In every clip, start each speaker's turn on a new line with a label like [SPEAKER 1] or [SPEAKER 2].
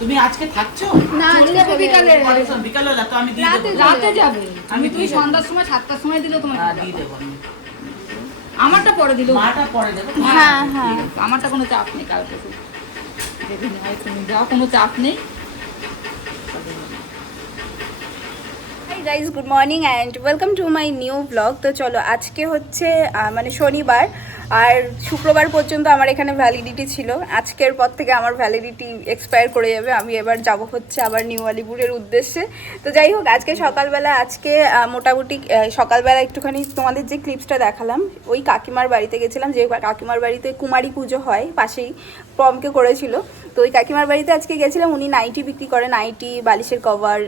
[SPEAKER 1] তুমি আজকে থাকছো?
[SPEAKER 2] না আজকে বিকালে।
[SPEAKER 1] বিকালবেলা তো আমি দিয়ে
[SPEAKER 2] রাতে রাতে যাবে।
[SPEAKER 1] আমি
[SPEAKER 2] সন্ধ্যার সময় সাতটার সময় দিলেও তোমার
[SPEAKER 1] হ্যাঁ, দিয়ে দেবো।
[SPEAKER 2] আমারটা পরে দিলেও
[SPEAKER 1] মাটা পরে দেবো।
[SPEAKER 2] হ্যাঁ হ্যাঁ। আমারটা কোনো চাপ নেই কালকে। থেকে। যেদিন তুমি যাও কোনো চাপ নেই।
[SPEAKER 3] Guys good morning and welcome to my new blog তো চলো আজকে হচ্ছে আহ, মানে শনিবার। আর শুক্রবার পর্যন্ত আমার এখানে ভ্যালিডিটি ছিল। আজকের পর থেকে আমার ভ্যালিডিটি এক্সপায়ার করে যাবে। আমি এবার যাব হচ্ছে আবার নিউ আলিপুরের উদ্দেশ্যে। তো যাই হোক, আজকে সকালবেলা, আজকে মোটামুটি সকালবেলা একটুখানি তোমাদের যে ক্লিপসটা দেখালাম, ওই কাকিমার বাড়িতে গেছিলাম। যে কাকিমার বাড়িতে কুমারী পুজো হয়, পাশেই প্রমকে করেছিল। তো ওই কাকিমার বাড়িতে আজকে গেছিলাম। উনি নাইটি বিক্রি করে, নাইটি, বালিশের কভার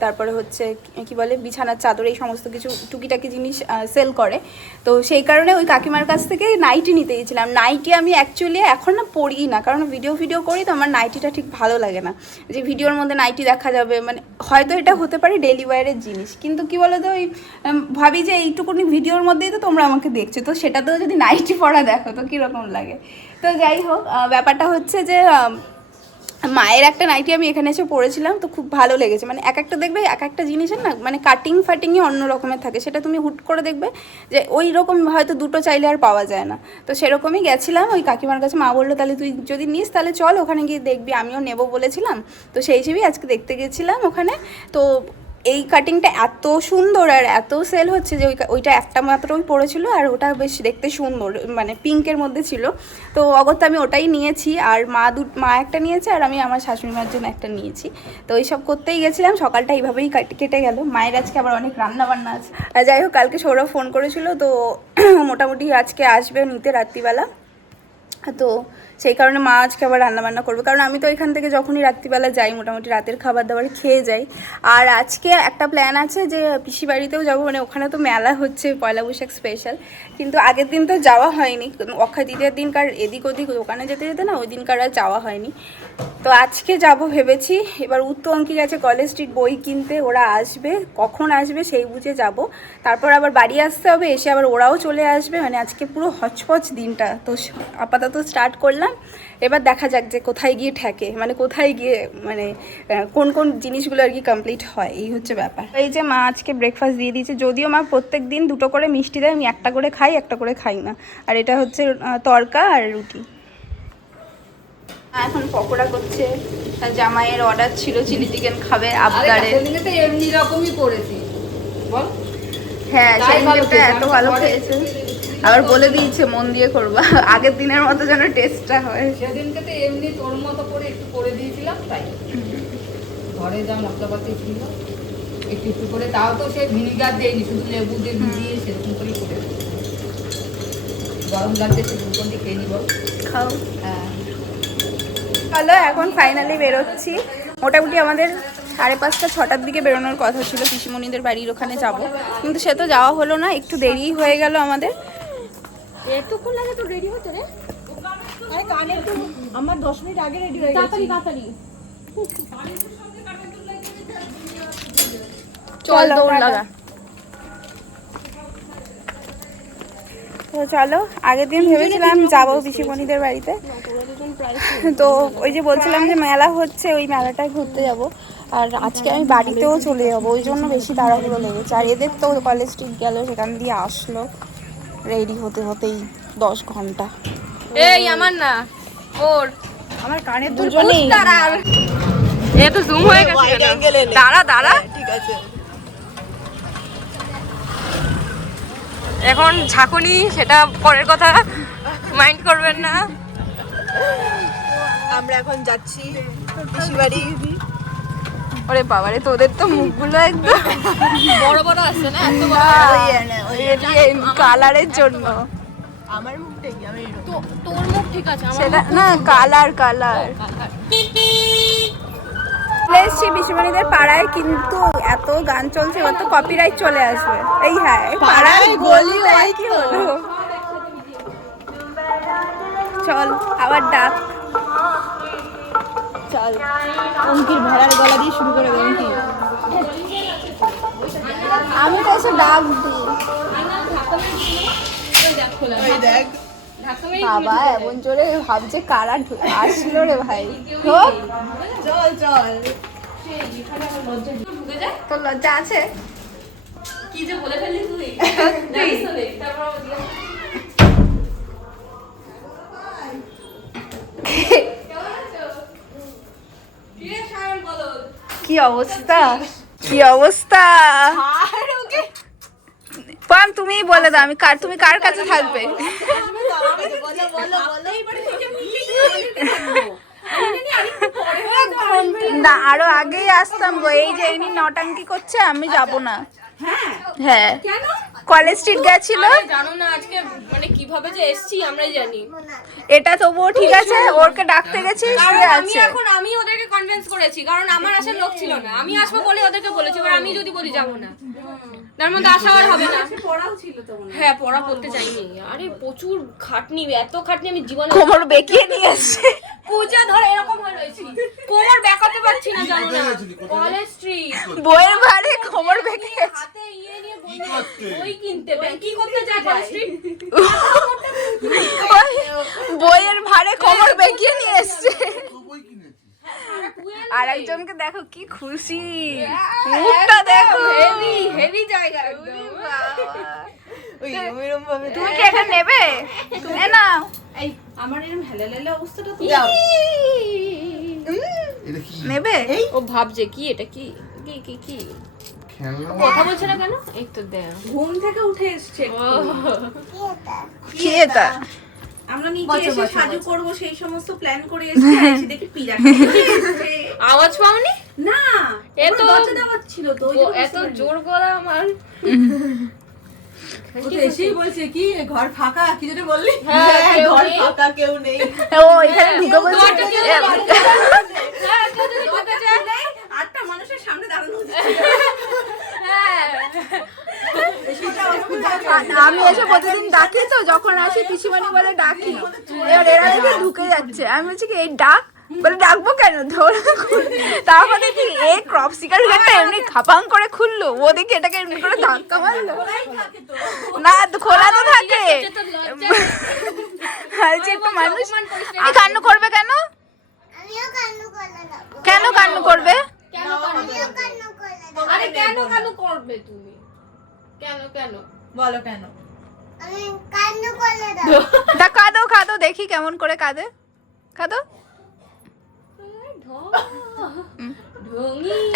[SPEAKER 3] তারপরে হচ্ছে কি- বলে, বিছানার চাদর, এই সমস্ত কিছু, টুকিটাকি জিনিস সেল করে। তো সেই কারণে ওই কাকিমার কাছ থেকে নাইটি নিতে গেছিলাম। নাইটি আমি অ্যাকচুয়ালি এখন না পড়ি না, কারণ ভিডিও ভিডিও করি তো আমার নাইটিটা ঠিক ভালো লাগে না। যে ভিডিওর মধ্যে নাইটি দেখা যাবে মানে হয়তো এটা হতে পারে ডেলি ওয়ারের জিনিস, কিন্তু কি বলো তো ওই ভাবি যে এইটুকুনি ভিডিওর মধ্যেই তো তোমরা আমাকে দেখছ, তো সেটাতেও যদি নাইটি পড়া দেখো, তো কীরকম লাগে। তো যাই হোক ব্যাপারটা হচ্ছে যে মায়ের একটা নাইটি আমি এখানে এসে পড়েছিলাম তো খুব ভালো লেগেছে। মানে এক একটা দেখবে, এক একটা জিনিসের না মানে কাটিং ফাটিংই অন্য রকমের থাকে। সেটা তুমি হুট করে দেখবে যে ওই রকম হয়তো দুটো চাইলে আর পাওয়া যায় না। তো সেরকমই গেছিলাম, ওই কাকিমার কাছে মা বলল, তাহলে তুই যদি নিস, তাহলে চল ওখানে গিয়ে দেখবি। আমিও নেব বলেছিলাম, তো সেই হিসেবেই আজকে দেখতে গেছিলাম ওখানে। তো এই কাটিংটা এত সুন্দর আর এত সেল হচ্ছে যে ওইটা একটা মাত্রই পড়েছিল আর ওটা বেশ দেখতে সুন্দর মানে পিঙ্কের মধ্যে ছিল। তো অগত্যা আমি ওটাই নিয়েছি আর মা দু মা একটা নিয়েছে আর আমি আমার শাশুড়ি মার জন্য একটা নিয়েছি। তো এইসব করতেই গেছিলাম, সকালটা এইভাবেই কাট- গেল। মায়ের আজকে আবার অনেক রান্না বান্না আছে। আর যাই হোক, কালকে সৌরভ ফোন করেছিল, তো মোটামুটি আজকে আসবে নিতে রাত্রিবেলা। তো সেই কারণে মা আজকে আবার রান্নাবান্না করবে। কারণ আমি তো এখান থেকে যখনই রাত্রিবেলা যাই, মোটামুটি রাতের খাবার দাবার খেয়ে যাই। আর আজকে একটা প্ল্যান আছে যে পিসি বাড়িতেও যাব মানে ওখানে তো মেলা হচ্ছে, পয়লা বৈশাখ স্পেশাল কিন্তু আগের দিন তো যাওয়া হয়নি। অক্ষয় তৃতীয়ার দিনকার এদিক ওদিক ওখানে যেতে যেতে না ওই দিনকার আর যাওয়া হয়নি। তো আজকে যাব ভেবেছি, এবার উত্তর অঙ্কি গেছে কলেজ স্ট্রিট বই কিনতে, ওরা আসবে। কখন আসবে সেই বুঝে যাব। তারপর আবার বাড়ি আসতে হবে, এসে আবার ওরাও চলে আসবে। মানে আজকে পুরো হচপচ দিনটা। তো স- আপাতত স্টার্ট করলাম। এবার দেখা যাক যে কোথায় গিয়ে ঠেকে মানে কোথায় গিয়ে মানে কোন কোন জিনিসগুলো আর কি কমপ্লিট হয় এই হচ্ছে ব্যাপার। এই যে মা আজকে ব্রেকফাস্ট দিয়ে দিয়েছে যদিও মা প্রত্যেক দিন দুটো করে মিষ্টি দেয় আমি একটা করে খাই একটা করে খাই না। আর এটা হচ্ছে তরকা আর রুটি। এখন পকোড়া করছে জামাইয়ের অর্ডার ছিল চিলি চিকেন খাবে আবদারে
[SPEAKER 2] এমনি রকমই করেছি। বল।
[SPEAKER 3] হ্যাঁ এত ভালো খেয়েছে। আবার বলে দিয়েছে মন দিয়ে করবা। আগের দিনের মতো যেন টেস্টটা হয়।
[SPEAKER 2] সেদিনকে তো এমনি তোর মতো করে একটু করে দিয়েছিলাম তাই। ঘরে যা মশলাপাতি ছিল একটু একটু করে তাও তো সে ভিনিগার দেয়নি শুধু লেবু দিয়ে ভিজিয়ে সেরকম করেই করে। গরম লাগছে সে দুপুর দিয়ে খেয়ে নিব।
[SPEAKER 3] খাও।
[SPEAKER 2] হ্যাঁ।
[SPEAKER 3] চলো এখন ফাইনালি বেরোচ্ছি। মোটামুটি আমাদের সাড়ে পাঁচটা ছটার দিকে বেরোনোর কথা ছিল পিসিমণিদের বাড়ির ওখানে যাব। কিন্তু সে তো যাওয়া হলো না একটু দেরি হয়ে গেল আমাদের।
[SPEAKER 4] এতক্ষণ লাগে তো রেডি হতে রে? আরে কানের তো আমার দশ মিনিট আগে রেডি হয়ে গেছি। তাড়াতাড়ি তাড়াতাড়ি।
[SPEAKER 3] চল দৌড় লাগা। তো চলো আগের দিন ভেবেছিলাম যাব পিসিমণিদের বাড়িতে। তো ওই যে বলছিলাম যে মেলা হচ্ছে ওই মেলাটায় ঘুরতে যাব। আর আজকে আমি বাড়িতেও চলে যাব ওই জন্য বেশি তাড়াহুড়ো লেগেছে। আর এদের তো কলেজ স্ট্রিট গেল সেখান দিয়ে আসলো। রেডি হতে হতেই দশ ঘণ্টা।
[SPEAKER 4] এই আমার না ওর।
[SPEAKER 3] আমার কানের দুজনেই।
[SPEAKER 4] এ তো জুম হয়ে গেছে দাঁড়া দাঁড়া।
[SPEAKER 3] ঠিক আছে।
[SPEAKER 4] এখন ঝাঁকুনি সেটা পরের কথা। মাইন্ড করবেন না।
[SPEAKER 5] আমরা এখন যাচ্ছি পিসি বাড়ি
[SPEAKER 4] ওরে বাবারে তোদের তো মুখগুলো একদম বড় বড় আছে না? এত বড় কালারের জন্য।
[SPEAKER 5] আমার মুখটা কি? আমি
[SPEAKER 4] তোর মুখ ঠিক আছে
[SPEAKER 3] সেটা না কালার কালার। এসছি বিশ্বমণিদের পাড়ায় কিন্তু এত গান চলছে এবার তো কপিরাইট চলে আসবে। এই হ্যাঁ পাড়ায় গলি কি হলো। চল আবার ডাক।
[SPEAKER 5] অঙ্কির ভেড়ার গলা দিয়ে শুরু করে দেবেন কি
[SPEAKER 3] আমি তো এসে ডাক দিই।
[SPEAKER 5] দেখ।
[SPEAKER 3] বাবা এমন জোরে ভাবছে কারা আসলো রে ভাই। হোক
[SPEAKER 5] চল চল।
[SPEAKER 3] তোর লজ্জা আছে?
[SPEAKER 4] কি যে বলে ফেললি তুই? জানিস তো রে, তারপর আবার জিজ্ঞাসা
[SPEAKER 3] কি অবস্থা? কি অবস্থা? পাম তুমি বলে দাও আমি কার তুমি কার কাছে থাকবে?
[SPEAKER 5] বলো বলো বলো
[SPEAKER 3] না আরও আগেই আসতাম গো এই যে এনি নটাঙ্কি করছে আমি যাব না। হ্যাঁ। কলেজ স্ট্রিট গেছিল।
[SPEAKER 4] জানো না আজকে মানে কীভাবে যে এসছি আমরাই জানি।
[SPEAKER 3] এটা তবুও ঠিক আছে ওরকে ডাকতে গেছি শুয়ে আছে।
[SPEAKER 4] এখন আমি ওদেরকে কনভিন্স করেছি কারণ আমার আসার লোক ছিল না। আমি আসব বলে ওদেরকে বলেছি এবার আমি যদি বলি যাব না। তার মধ্যে আসা আর হবে না।
[SPEAKER 5] পড়াও ছিল তো
[SPEAKER 4] হ্যাঁ পড়া পড়তে চাইনি আরে প্রচুর খাটনি এত খাটনি আমি জীবনে
[SPEAKER 3] কোমর বেঁকিয়ে নিয়ে এসছে।
[SPEAKER 4] পূজা ধরে এরকম হয়ে রয়েছি। কোমর বেকাতে পারছি না জানো না। College street.
[SPEAKER 3] বইয়ের ভারে কোমর বেঁকিয়ে
[SPEAKER 4] হাতে ইয়ে নিয়ে বই কিনতে ব্যাংক কি করতে যায়
[SPEAKER 3] বইয়ের ভারে কোমর বেঁকিয়ে নিয়ে এসছে। আর একজনকে দেখো কি খুশি। মুখটা দেখো।
[SPEAKER 4] হেভি হেভি জায়গা
[SPEAKER 3] তুমি কি এটা নেবে? নে নাও
[SPEAKER 5] এই আমার এরকম হেলালেলা অবস্থাটা তো
[SPEAKER 3] যাও নেবে?
[SPEAKER 4] ও ভাবছে কি এটা কি? কি কি কি? কথা বলছে না কেন? এই তো দেখ।
[SPEAKER 5] ঘুম থেকে উঠে এসছে
[SPEAKER 3] কি
[SPEAKER 5] আমরা নিচে এসে সাজু করব সেই সমস্ত প্ল্যান করে এসেছি এসে দেখি পিজা
[SPEAKER 4] আওয়াজ পাওনি?
[SPEAKER 5] না এত দরজা দেওয়া ছিল তো ওই
[SPEAKER 4] এত জোর গলা আমার।
[SPEAKER 5] এসেই বলছে কি ঘর ফাঁকা? কি যেটা বললি।
[SPEAKER 4] হ্যাঁ,
[SPEAKER 5] ঘর ফাঁকা কেউ নেই।
[SPEAKER 3] ও এখানে ঢুকে বলছে
[SPEAKER 4] দরজা দিয়ে
[SPEAKER 3] এ,
[SPEAKER 4] হ্যাঁ কেউ যদি ঢুকে যায়
[SPEAKER 5] নেই, আটটা মানুষের সামনে দাঁড়ানো হচ্ছে
[SPEAKER 4] হ্যাঁ
[SPEAKER 5] সেটা ওরকম থাকে।
[SPEAKER 3] আমি এসে প্রতিদিন ডাকি তো যখন আসি পিসিমানি বলে ডাকি। এবার এরা দেখে ঢুকে যাচ্ছে। আমি বলছি কি এই ডাক? বলে ডাকবো কেন? ধরে তারপর দেখি এই ক্রপ সিকার গেটটা এমনি খাপাং করে খুললো। ও দেখি এটাকে এমনি করে ধাক্কা মারলো। না খোলা তো থাকে। যে একটা মানুষ কান্না করবে কেন? কেন কান্না করবে?
[SPEAKER 4] আরে কেন কেন করবে তুমি? কেন কেন?
[SPEAKER 5] বলো কেন
[SPEAKER 6] আমি কান্নু করে দেবো
[SPEAKER 3] তা কাঁদো কাঁদো দেখি কেমন করে কাঁদে। কাঁদো?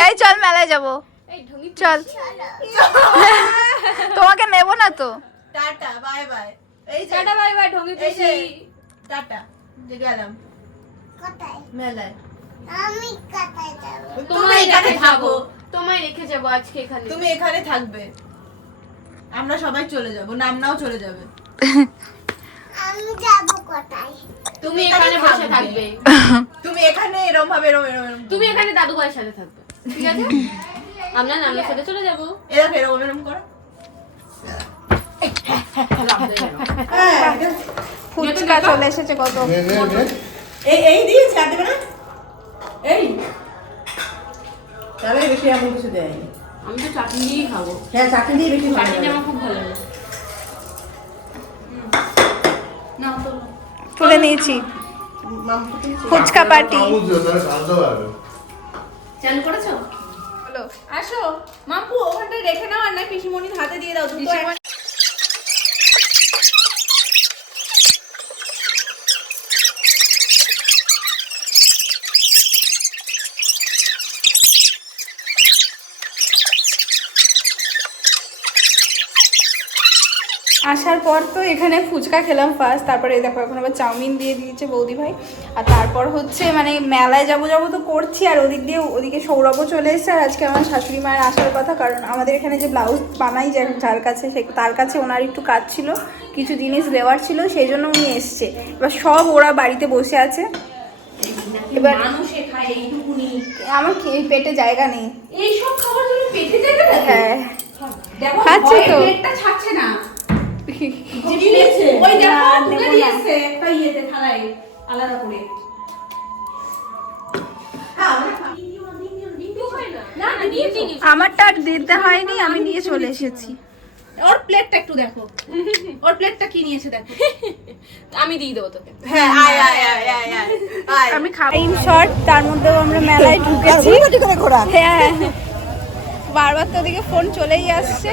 [SPEAKER 3] এই চল মেলায় যাব। চল। তোমাকে নেব না তো?
[SPEAKER 5] Tata bye bye. এই
[SPEAKER 4] টাটা বাই বাই ঢঙ্গি পিসি
[SPEAKER 5] টাটা গেলাম।
[SPEAKER 6] কোথায়?
[SPEAKER 5] মেলায়।
[SPEAKER 6] আমি কোথায় যাব?
[SPEAKER 4] তোমায়
[SPEAKER 5] এখানে
[SPEAKER 4] রেখে
[SPEAKER 5] থাকো।
[SPEAKER 4] তোমায় রেখে যাব আজকে এখানে।
[SPEAKER 5] তুমি এখানে থাকবে। আমরা সবাই চলে যাব নামনাও চলে যাবে।
[SPEAKER 6] আমি যাব কোথায়?
[SPEAKER 4] তুমি এখানে বসে থাকবে।
[SPEAKER 5] তুমি এখানে এরম ভাবে এরম এরম এরম।
[SPEAKER 4] তুমি এখানে দাদু ভাইয়ের সাথে থাকবে ঠিক আছে? আমরা নামের সাথে চলে যাব।
[SPEAKER 5] এরকম এরম এরম করো।
[SPEAKER 3] ফুচকা চলে এসেছে কত।
[SPEAKER 7] নে নে নে।
[SPEAKER 5] এই এই দিয়েছে আর দেবে না? এই। তাহলে বেশি এমন কিছু দেয়নি।
[SPEAKER 4] আমি তো চাটনি দিয়েই খাব।
[SPEAKER 5] হ্যাঁ চাটনি দিয়ে বেশি ভালো
[SPEAKER 4] চাটনি আমার খুব ভালো লাগে।
[SPEAKER 3] তুলে। নিয়েছি। ফুচকা পার্টি।
[SPEAKER 4] চালু করেছ?
[SPEAKER 5] আসো। মাম্পু ওখানটায় রেখে নাও আর না পিসিমণির হাতে দিয়ে দাও দুটো
[SPEAKER 3] আসার পর তো এখানে ফুচকা খেলাম ফার্স্ট তারপরে দেখো এখন আবার চাউমিন দিয়ে দিয়েছে বৌদি ভাই। আর তারপর হচ্ছে মানে মেলায় যাব যাব তো করছি আর ওদিক দিয়ে ওদিকে সৌরভও চলে এসেছে আর আজকে আমার শাশুড়ি মায়ের আসার কথা কারণ আমাদের এখানে যে ব্লাউজ বানাই যে যার কাছে সে তার কাছে ওনার একটু কাজ ছিল কিছু জিনিস দেওয়ার ছিল সেই জন্য উনি এসছে। এবার সব ওরা বাড়িতে বসে আছে। এবার আমার পেটে জায়গা নেই।
[SPEAKER 5] এই সব খাবার পেটে যাবে
[SPEAKER 3] হ্যাঁ। খাচ্ছি তো।
[SPEAKER 5] পেটটা ছাড়ছে না। ওই দেখো তুলে দিয়েছে। একটা ইয়েতে থালায় আলাদা করে। হ্যাঁ,
[SPEAKER 3] আমারটা আর দিতে হয়নি আমি নিয়ে চলে এসেছি।
[SPEAKER 5] ওর প্লেটটা একটু দেখো। ওর প্লেটটা কি নিয়েছে দেখো।
[SPEAKER 4] আমি দিয়ে দেবো তোকে।
[SPEAKER 5] হ্যাঁ আয় আয় আয় আয় আয় আয়
[SPEAKER 3] আমি টাইম শর্ট তার মধ্যেও আমরা মেলায় ঢুকেছি। হ্যাঁ বারবার তো ওদিকে ফোন চলেই আসছে।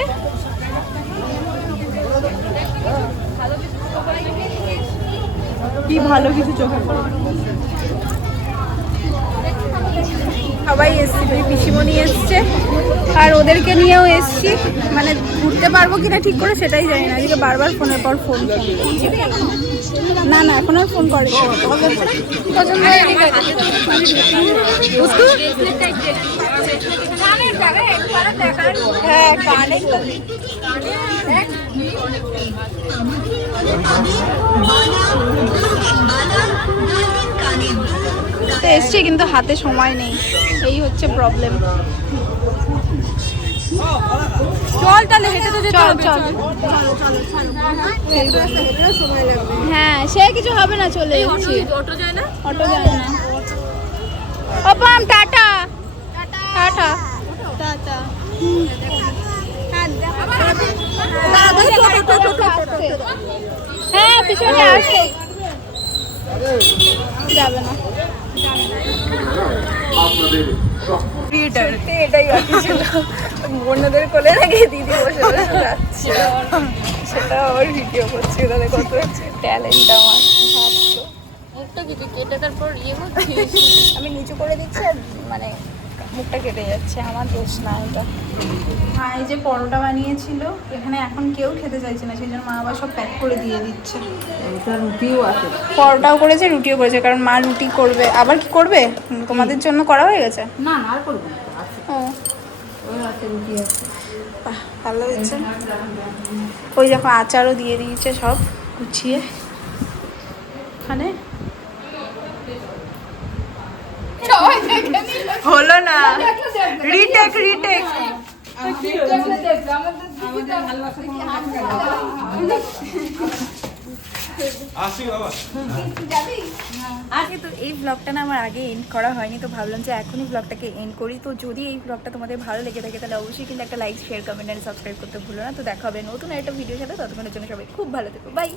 [SPEAKER 3] কি ভালো কিছু চোখে সবাই এসছে দুই পিসিমণি এসছে। আর ওদেরকে নিয়েও এসছি। মানে ঘুরতে পারব কিনা ঠিক করে সেটাই জানি না। আজকে বারবার ফোনের পর ফোন না না এখন আর ফোন করে পছন্দ হলে ঠিক আছে বুঝতো? হ্যাঁ তো এসছি কিন্তু হাতে সময় নেই। এই হচ্ছে প্রবলেম চল তাহলে হেঁটে তো যেতে হবে চল। হ্যাঁ সে কিছু হবে না চলে যাচ্ছি।
[SPEAKER 4] অটো যায় না?
[SPEAKER 3] অটো যায় না। অপাম টাটা। টাটা। হ্যাঁ পিছনে আসে। যাবে না। এটাই বাকি ছিল বোনদের কোলে রেখে দিদি বসে বসে যাচ্ছে। সেটা আবার ভিডিও করছি তাহলে কত ট্যালেন্ট আমার ভাবছ?
[SPEAKER 4] মুখটা কিছু কেটে তারপর ইয়ে করছিস
[SPEAKER 3] আমি নিচু করে দিচ্ছি আর মানে মুখটা কেটে যাচ্ছে আমার দোষ না এটা। মা এই যে পরোটা বানিয়েছিল এখানে এখন কেউ খেতে চাইছে না সেই জন্য মা আবার সব প্যাক করে দিয়ে দিচ্ছে।
[SPEAKER 2] রুটিও আছে।
[SPEAKER 3] পরোটাও করেছে রুটিও করেছে কারণ মা রুটি করবে। আবার কি করবে? তোমাদের জন্য করা হয়ে গেছে?
[SPEAKER 2] না না আর করব
[SPEAKER 3] ও।
[SPEAKER 2] রুটি আছে।
[SPEAKER 3] ভালো হয়েছে। ওই দেখো আচারও দিয়ে দিয়েছে সব। গুছিয়ে। হলো না। Retake retake. আজকে তো এই ব্লগটা না আমার আগে এন্ড করা হয়নি তো ভাবলাম যে এখনই ব্লগটাকে এন্ড করি। তো যদি এই ব্লগটা তোমাদের ভালো লেগে থাকে তাহলে অবশ্যই কিন্তু একটা লাইক শেয়ার কমেন্ট আর সাবস্ক্রাইব করতে ভুলো না। তো দেখা হবে নতুন একটা ভিডিওর সাথে। ততক্ষণের জন্য সবাই খুব ভালো থেকো। বাই